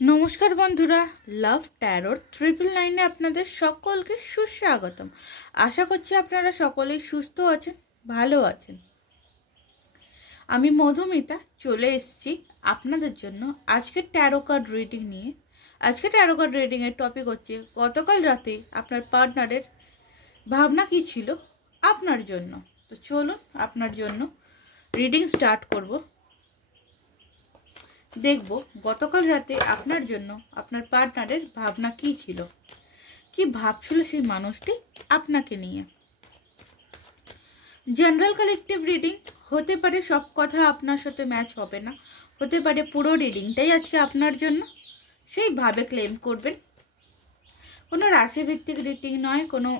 নমস্কার বন্ধুরা, লাভ ট্যারোর 999-এ আপনাদের সকলকে সুস্বাগতম। আশা করছি আপনারা সকলেই সুস্থ আছেন, ভালো আছেন। আমি মধুমিতা চলে এসেছি আপনাদের জন্য আজকে ট্যারো কার্ড রিডিং নিয়ে। আজকে ট্যারো কার্ড রিডিংয়ের টপিক হচ্ছে গতকাল রাতে আপনার পার্টনারের ভাবনা কী ছিল আপনার জন্য। তো চলুন আপনার জন্য রিডিং স্টার্ট করব। দেখব গতকাল রাতে আপনার জন্য আপনার পার্টনারের ভাবনা কি ছিল, কি ভাবছিল সেই মানুষটি আপনাকে নিয়ে। জেনারেল কালেকটিভ রিডিং হতে পারে, সব কথা আপনার সাথে ম্যাচ হবে না, হতে পারে পুরো রিডিংটাই আজকে আপনার জন্য, সেইভাবে ক্লেম করবেন। কোনো রাশিভিত্তিক রিডিং নয়, কোনো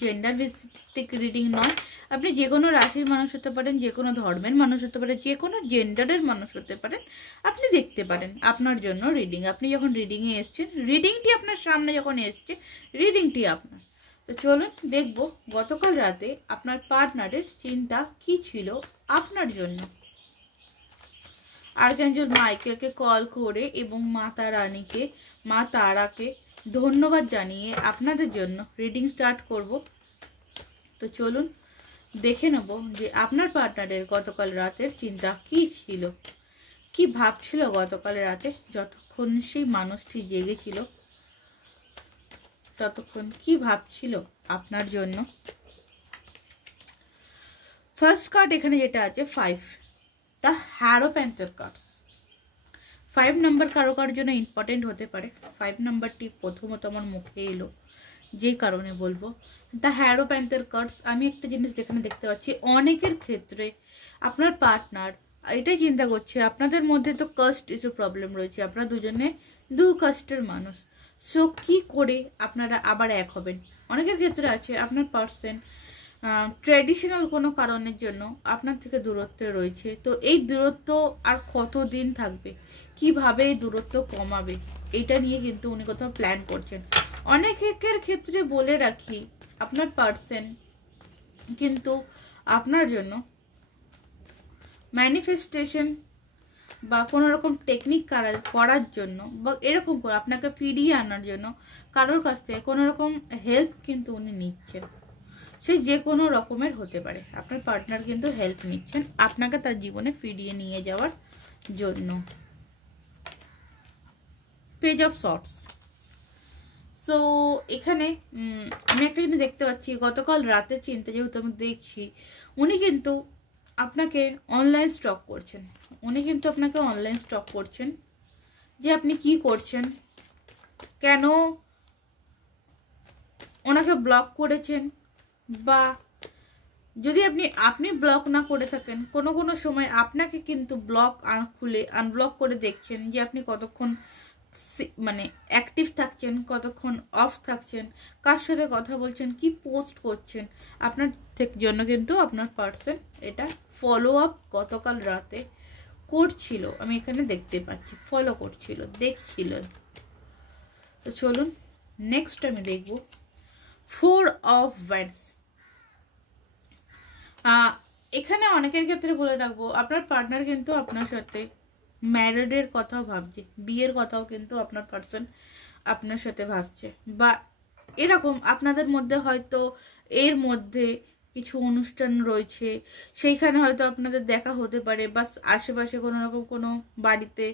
জেন্ডার ভিত্তিক রিডিং নয়। আপনি যে কোনো রাশির মানুষ হতে পারেন, যে কোনো ধর্মের মানুষ হতে পারেন, যে কোনো জেন্ডারের মানুষ হতে পারেন, আপনি দেখতে পারেন আপনার জন্য রিডিং। আপনি যখন রিডিংয়ে এসছেন, রিডিংটি আপনার সামনে যখন এসছে, রিডিংটি আপনার। তো চলুন দেখব গতকাল রাতে আপনার পার্টনারের চিন্তা কি ছিল আপনার জন্য। আর্কাঞ্জেল মাইকেলকে কল করে এবং মাতা রানীকে, মা তারাকে ধন্যবাদ জানিয়ে আপনাদের জন্য রিডিং স্টার্ট করব। তো চলুন দেখে নেব যে আপনার পার্টনারের গতকাল রাতের চিন্তা কি ছিল, কি ভাবছিল গতকাল রাতে যতক্ষণ সেই মানুষটি জেগেছিল, ততক্ষণ কি ভাবছিল আপনার জন্য। ফার্স্ট কার্ড এখানে যেটা আছে 5, দ্য হ্যারোপ্যান্টার কার্ডস। 5 নাম্বার কারো কারোর জন্য ইম্পর্টেন্ট হতে পারে। 5 নাম্বারটি প্রথমত আমার মুখে এলো, যে কারণে বলবো দ্য হ্যারোপ্যান্টার কার্ডস। আমি একটা জিনিস এখানে দেখতে পাচ্ছি, অনেকের ক্ষেত্রে আপনার পার্টনার এটাই চিন্তা করছে আপনাদের মধ্যে তো কাস্ট ইস্যু প্রবলেম রয়েছে, আপনারা দুজনে দু কাস্টের মানুষ। সো কি করে আপনারা আবার এক হবেন? অনেকের ক্ষেত্রে আছে আপনার পার্সন ট্র্যাডিশনাল কোনো কারণের জন্য আপনার থেকে দূরত্বে রয়েছে। তো এই দূরত্ব আর কতদিন থাকবে, কিভাবে এই দূরত্ব কমাবে, এটা নিয়ে কিন্তু উনি কোথাও প্ল্যান করছেন। অনেকের ক্ষেত্রে বলে রাখি, আপনার পার্সন কিন্তু আপনার জন্য ম্যানিফেস্টেশন বা কোনো রকম টেকনিক করার জন্য বা এরকম করে আপনাকে ফিরিয়ে আনার জন্য কারোর কাছ থেকে কোনো রকম হেল্প কিন্তু উনি নিচ্ছেন। সে যে কোনো রকমের হতে পারে, আপনার পার্টনার কিন্তু হেল্প নিচ্ছেন আপনাকে তার জীবনে ফিরিয়ে নিয়ে যাওয়ার জন্য। Page of swords. সো এখানে আমি একটা জিনিস দেখতে পাচ্ছি, গতকাল রাতের চিন্তা যেহেতু আমি দেখছি, উনি কিন্তু আপনাকে অনলাইন স্টক করছেন। উনি কিন্তু আপনাকে অনলাইন স্টক করছেন যে আপনি কি করছেন, কেন ওনাকে ব্লক করেছেন, বা যদি আপনি ব্লক না করে থাকেন, কোনো সময় আপনাকে কিন্তু ব্লক খুলে আনব্লক করে দেখছেন যে আপনি কতক্ষণ মানে অ্যাক্টিভ থাকছেন, কতক্ষণ অফ থাকছেন, কার সাথে কথা বলছেন, কি পোস্ট করছেন। আপনার জন্য কিন্তু আপনার পার্সন এটা ফলো আপ গতকাল রাতে করছিল, আমি এখানে দেখতে পাচ্ছি, ফলো করছিল, দেখছিল। তো চলুন নেক্সট আমি দেখব 4 অফ ওয়ান্ডস। এখানে অনেকের ক্ষেত্রে বলে রাখবো, আপনার পার্টনার কিন্তু আপনার সাথে ম্যারিডের কথাও ভাবছে, বিয়ের কথাও কিন্তু আপনার পার্সন আপনার সাথে ভাবছে, বা এরকম আপনাদের মধ্যে হয়তো এর মধ্যে কিছু অনুষ্ঠান রয়েছে, সেইখানে হয়তো আপনাদের দেখা হতে পারে, বা আশেপাশে কোনো রকম কোনো বাড়িতে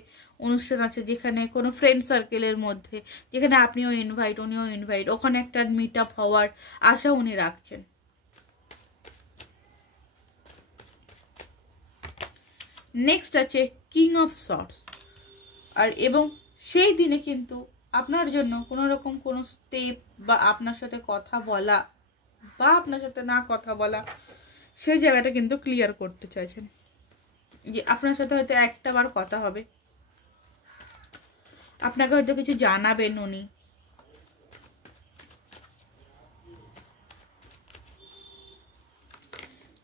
অনুষ্ঠান আছে যেখানে কোনো ফ্রেন্ড সার্কেলের মধ্যে, যেখানে আপনিও ইনভাইট উনিও ইনভাইট, ওখানে একটা মিট আপ হওয়ার আশা উনি রাখছেন। নেক্সট আছে কিং অফ সর্টস। আর এবং সেই দিনে কিন্তু আপনার জন্য কোনো রকম কোনো স্টেপ বা আপনার সাথে কথা বলা বা আপনার সাথে না কথা বলা, সেই জায়গাটা কিন্তু ক্লিয়ার করতে চাইছেন, যে আপনার সাথে হয়তো একটা বার কথা হবে, আপনাকে হয়তো কিছু জানাবেন উনি।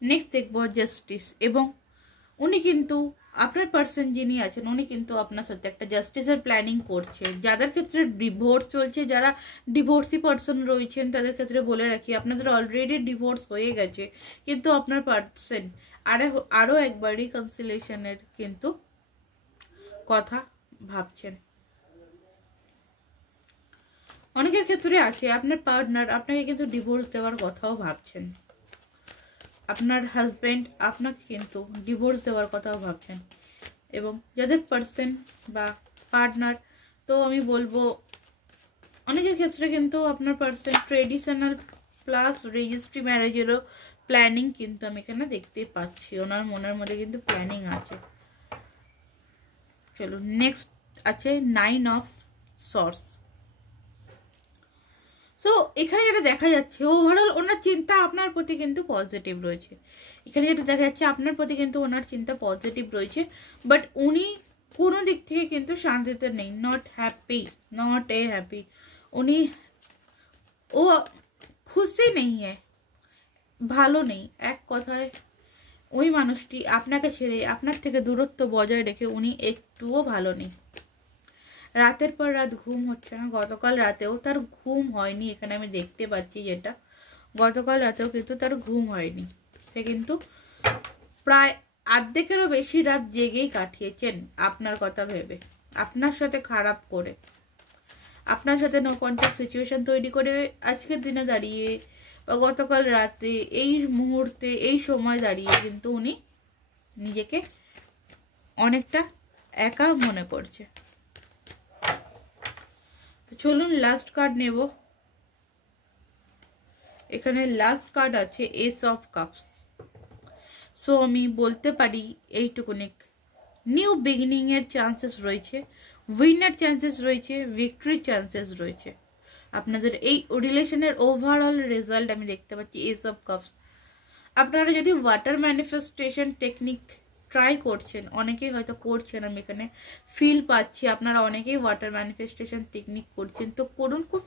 নেক্সট দেখবো জাস্টিস, এবং উনি কিন্তু আপনার পার্সন যিনি আছেন উনি কিন্তু আপনার সাথে একটা জাস্টিসের প্ল্যানিং করছে। যাদের ক্ষেত্রে ডিভোর্স চলছে, যারা ডিভোর্সি পার্সন রয়েছেন, তাদের ক্ষেত্রে বলে রাখি আপনাদের অলরেডি ডিভোর্স হয়ে গেছে, কিন্তু আপনার পার্সন আরও একবার রিকনসিলেশনের কিন্তু কথা ভাবছেন। অনেকের ক্ষেত্রে আছে আপনার পার্টনার আপনাকে কিন্তু ডিভোর্স দেওয়ার কথাও ভাবছেন, আপনার হাজব্যান্ড আপনাকে কিন্তু ডিভোর্স দেওয়ার কথাও ভাবছেন। এবং যাদের পার্সন বা পার্টনার, তো আমি বলবো অনেকের ক্ষেত্রে কিন্তু আপনার পার্সন ট্রেডিশনাল প্লাস রেজিস্ট্রি ম্যারেজেরও প্ল্যানিং কিন্তু আমি এখানে দেখতে পাচ্ছি, ওনার মনের মধ্যে কিন্তু প্ল্যানিং আছে। চলো নেক্সট আছে 9 অফ সর্স। সো এখানে যেটা দেখা যাচ্ছে ওভারঅল ওনার চিন্তা আপনার প্রতি কিন্তু পজিটিভ রয়েছে। এখানে যেটা দেখা যাচ্ছে আপনার প্রতি কিন্তু ওনার চিন্তা পজিটিভ রয়েছে, বাট উনি কোনো দিক থেকে কিন্তু শান্তিতে নেই, নট হ্যাপি। উনি ও খুশি নেই, ভালো নেই। এক কথায় ওই মানুষটি আপনাকে ছেড়ে আপনার থেকে দূরত্ব বজায় রেখে উনি একটুও ভালো নেই। রাতের পর রাত ঘুম হচ্ছে না, গতকাল রাতেও তার ঘুম হয়নি, এখানে আমি দেখতে পাচ্ছি যেটা গতকাল রাতেও কিন্তু তার ঘুম হয়নি। সে কিন্তু প্রায় অর্ধেকেরও বেশি রাত জেগেই কাটিয়েছেন আপনার কথা ভেবে, আপনার সাথে খারাপ করে, আপনার সাথে নো কন্ট্যাক্ট সিচুয়েশন তৈরি করে আজকের দিনে দাঁড়িয়ে বা গতকাল রাতে এই মুহূর্তে এই সময় দাঁড়িয়ে কিন্তু উনি নিজেকে অনেকটা একা মনে করছে। তো চলুন লাস্ট কার্ড নেব। এখানে লাস্ট কার্ড আছে এস অফ কাপস। সো আমি বলতে পারি এইটুকুনি, নিউ বিগিনিং এর চান্সেস রয়েছে, উইনার চান্সেস রয়েছে, ভিক্টরি চান্সেস রয়েছে। আপনাদের এই রিলেশনের ওভারঅল রেজাল্ট আমি দেখতে পাচ্ছি এস অফ কাপস। আপনারা যদি ওয়াটার ম্যানিফেস্টেশন টেকনিক ট্রাই করছেন, অনেকেই হয়তো করছেন, আমি এখানে ফিল পাচ্ছি আপনারা অনেকেই ওয়াটার ম্যানিফেস্টেশন টেকনিক করছেন, তো করুন, খুব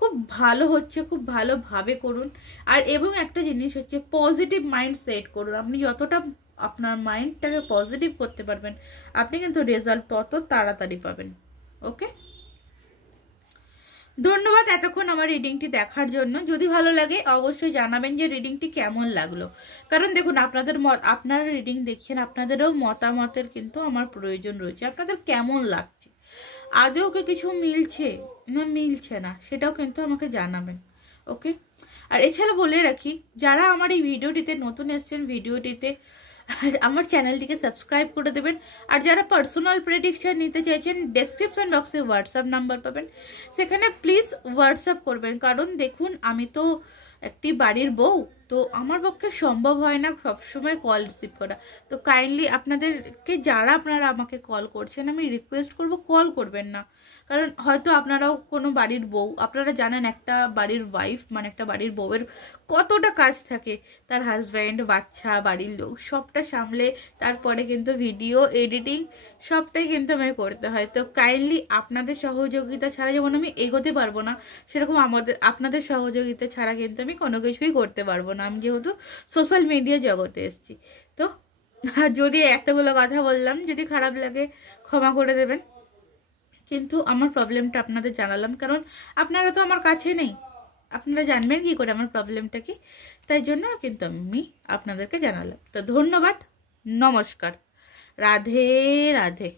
খুব ভালো হচ্ছে, খুব ভালোভাবে করুন। আর এবং একটা জিনিস হচ্ছে পজিটিভ মাইন্ড সেট করুন। আপনি যতটা আপনার মাইন্ডটাকে পজিটিভ করতে পারবেন আপনি কিন্তু রেজাল্ট তত তাড়াতাড়ি পাবেন। ওকে, ধন্যবাদ এতক্ষণ আমার রিডিংটি দেখার জন্য। যদি ভালো লাগে অবশ্যই জানাবেন যে রিডিংটি কেমন লাগলো, কারণ দেখুন আপনারা রিডিং দেখছেন, আপনাদেরও মতামতের কিন্তু আমার প্রয়োজন রয়েছে। আপনাদের কেমন লাগছে, আদৌ কি কিছু মিলছে না মিলছে না সেটাও কিন্তু আমাকে জানাবেন। ওকে, আর এছাড়া বলে রাখি যারা আমার এই ভিডিওটিতে নতুন এসেছেন, ভিডিওটিতে আমার চ্যানেলটিকে সাবস্ক্রাইব করে দেবেন। আর যারা পার্সোনাল প্রেডিকশন নিতে চাইছেন ডেসক্রিপশন বক্সে হোয়াটসঅ্যাপ নাম্বার পাবেন, সেখানে প্লিজ হোয়াটসঅ্যাপ করবেন। কারণ দেখুন আমি তো একটি বাড়ির বউ, তো আমার পক্ষে সম্ভব হয় না সবসময় কল রিসিভ করা। তো কাইন্ডলি আপনাদেরকে যারা আপনারা আমাকে কল করছেন আমি রিকোয়েস্ট করব কল করবেন না, কারণ হয়তো আপনারাও কোনো বাড়ির বউ, আপনারা জানেন একটা বাড়ির ওয়াইফ মানে একটা বাড়ির বউয়ের কতটা কাজ থাকে, তার হাজব্যান্ড, বাচ্চা, বাড়ির লোক সবটা সামলে তারপরে কিন্তু ভিডিও এডিটিং সবটাই কিন্তু আমাকে করতে হয়। তো কাইন্ডলি আপনাদের সহযোগিতা ছাড়া যেমন আমি এগোতে পারবো না, সেরকম আপনাদের সহযোগিতা ছাড়া কিন্তু আমি কোনো কিছুই করতে পারবো না, আমি যেহেতু সোশ্যাল মিডিয়া জগতে এসেছি। তো যদি এতগুলো কথা বললাম, যদি খারাপ লাগে ক্ষমা করে দেবেন, কিন্তু আমার প্রবলেমটা আপনাদের জানালাম, কারণ আপনারা তো আমার কাছে নেই, আপনারা জানবেন কি করে আমার প্রবলেমটা কি, তাই জন্য কিন্তু আমি আপনাদেরকে জানালাম। তো ধন্যবাদ, নমস্কার, রাধে রাধে।